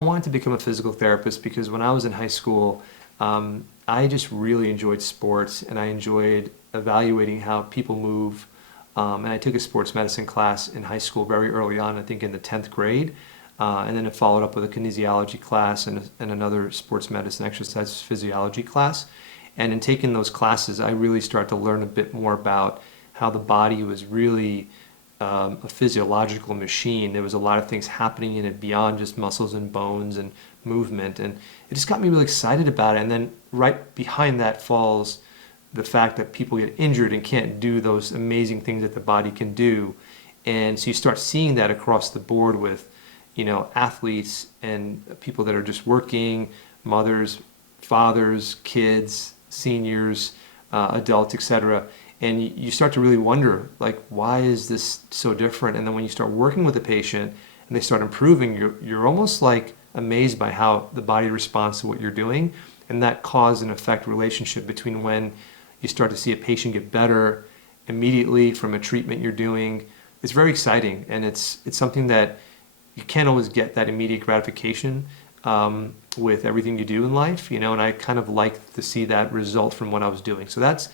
I wanted to become a physical therapist because when I was in high school, I just really enjoyed sports and I enjoyed evaluating how people move. And I took a sports medicine class in high school very early on, I think in the 10th grade. And then it followed up with a kinesiology class and another sports medicine exercise physiology class. And in taking those classes, I really started to learn a bit more about how the body was really a physiological machine. There was a lot of things happening in it beyond just muscles and bones and movement, and it just got me really excited about it. And then right behind that falls the fact that people get injured and can't do those amazing things that the body can do. And so you start seeing that across the board with, athletes and people that are just working, mothers, fathers, kids, seniors, adults, etc. And you start to really wonder, like, why is this so different? And then when you start working with a patient and they start improving, you're almost like amazed by how the body responds to what you're doing. And that cause and effect relationship between when you start to see a patient get better immediately from a treatment you're doing. It's very exciting, and it's something that you can't always get that immediate gratification with everything you do in life, and I kind of like to see that result from what I was doing. So that's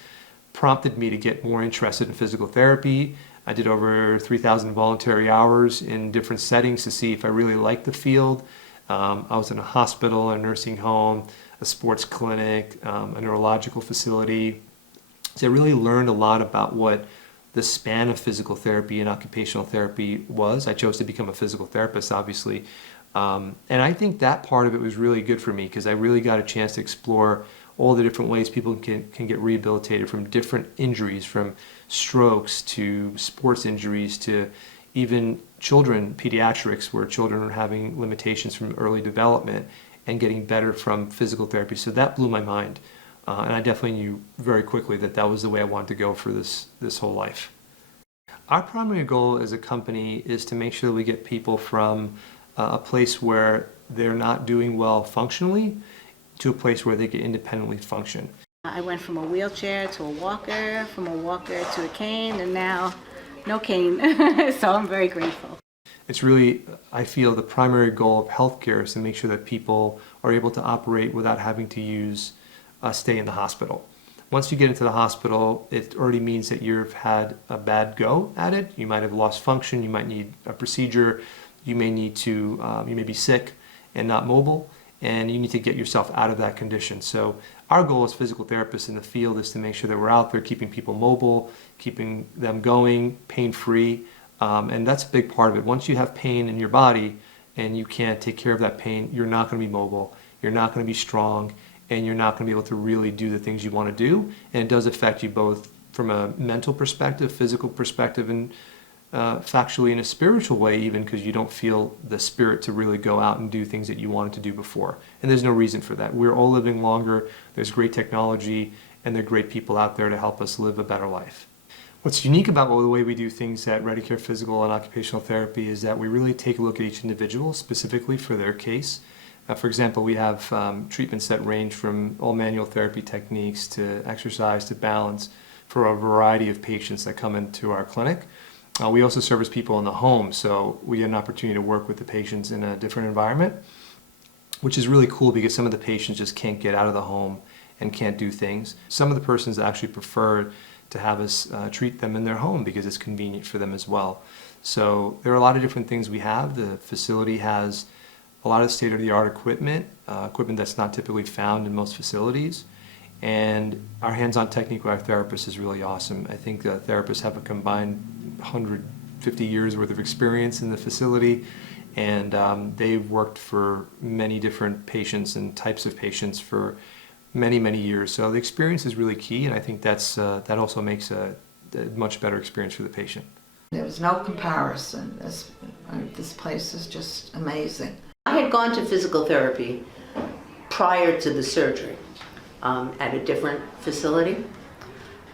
prompted me to get more interested in physical therapy. I did over 3,000 voluntary hours in different settings to see if I really liked the field. I was in a hospital, a nursing home, a sports clinic, a neurological facility. So I really learned a lot about what the span of physical therapy and occupational therapy was. I chose to become a physical therapist, obviously. And I think that part of it was really good for me because I really got a chance to explore all the different ways people can get rehabilitated from different injuries, from strokes to sports injuries to even children, pediatrics, where children are having limitations from early development and getting better from physical therapy. So that blew my mind. And I definitely knew very quickly that that was the way I wanted to go for this whole life. Our primary goal as a company is to make sure that we get people from a place where they're not doing well functionally to a place where they can independently function. I went from a wheelchair to a walker, from a walker to a cane, and now no cane. So I'm very grateful. It's really, I feel, the primary goal of healthcare is to make sure that people are able to operate without having to stay in the hospital. Once you get into the hospital, it already means that you've had a bad go at it. You might have lost function, you might need a procedure, you may be sick and not mobile, and you need to get yourself out of that condition. So our goal as physical therapists in the field is to make sure that we're out there keeping people mobile, keeping them going, pain-free, and that's a big part of it. Once you have pain in your body and you can't take care of that pain, you're not going to be mobile, you're not going to be strong, and you're not going to be able to really do the things you want to do. And it does affect you both from a mental perspective, physical perspective, and factually in a spiritual way even, because you don't feel the spirit to really go out and do things that you wanted to do before. And there's no reason for that. We're all living longer, there's great technology, and there are great people out there to help us live a better life. What's unique about the way we do things at Redicare Physical and Occupational Therapy is that we really take a look at each individual specifically for their case. For example, we have treatments that range from all manual therapy techniques to exercise to balance for a variety of patients that come into our clinic. We also service people in the home, so we get an opportunity to work with the patients in a different environment, which is really cool because some of the patients just can't get out of the home and can't do things. Some of the persons actually prefer to have us treat them in their home because it's convenient for them as well. So there are a lot of different things we have. The facility has a lot of state-of-the-art equipment that's not typically found in most facilities. And our hands-on technique with our therapists is really awesome. I think the therapists have a combined 150 years worth of experience in the facility, and they've worked for many different patients and types of patients for many, many years. So the experience is really key, and I think that also makes a much better experience for the patient. There was no comparison. This place is just amazing. I had gone to physical therapy prior to the surgery at a different facility,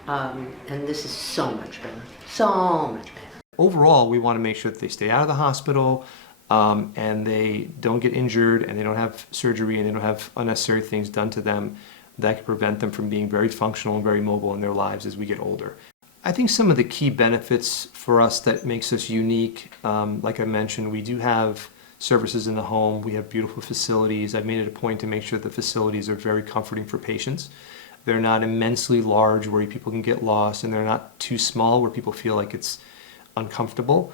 and this is so much better, so much better. Overall, we want to make sure that they stay out of the hospital and they don't get injured and they don't have surgery and they don't have unnecessary things done to them that could prevent them from being very functional and very mobile in their lives as we get older. I think some of the key benefits for us that makes us unique, like I mentioned, we do have services in the home. We have beautiful facilities. I've made it a point to make sure the facilities are very comforting for patients. They're not immensely large where people can get lost, and they're not too small where people feel like it's uncomfortable.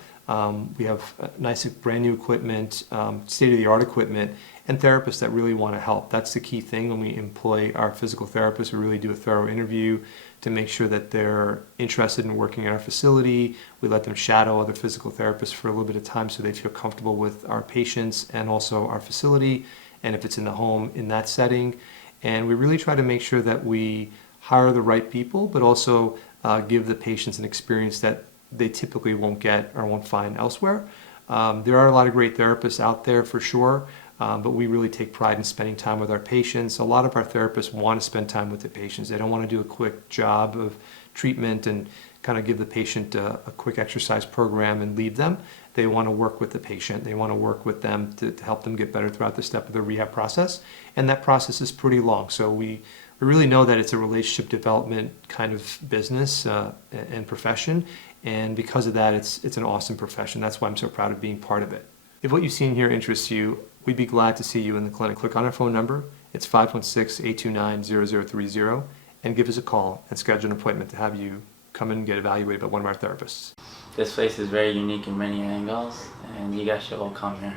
We have nice brand new equipment, state-of-the-art equipment, and therapists that really want to help. That's the key thing when we employ our physical therapists. We really do a thorough interview to make sure that they're interested in working in our facility. We let them shadow other physical therapists for a little bit of time so they feel comfortable with our patients and also our facility, and if it's in the home, in that setting. And we really try to make sure that we hire the right people, but also give the patients an experience that they typically won't get or won't find elsewhere. There are a lot of great therapists out there for sure, but we really take pride in spending time with our patients. A lot of our therapists want to spend time with the patients. They don't want to do a quick job of treatment and kind of give the patient a quick exercise program and leave them. They want to work with the patient. They want to work with them to help them get better throughout the step of the rehab process. And that process is pretty long. So we really know that it's a relationship development kind of business and profession. And because of that, it's an awesome profession. That's why I'm so proud of being part of it. If what you've seen here interests you, we'd be glad to see you in the clinic. Click on our phone number. It's 516-829-0030 and give us a call and schedule an appointment to have you come and get evaluated by one of our therapists. This place is very unique in many angles, and you guys should all come here.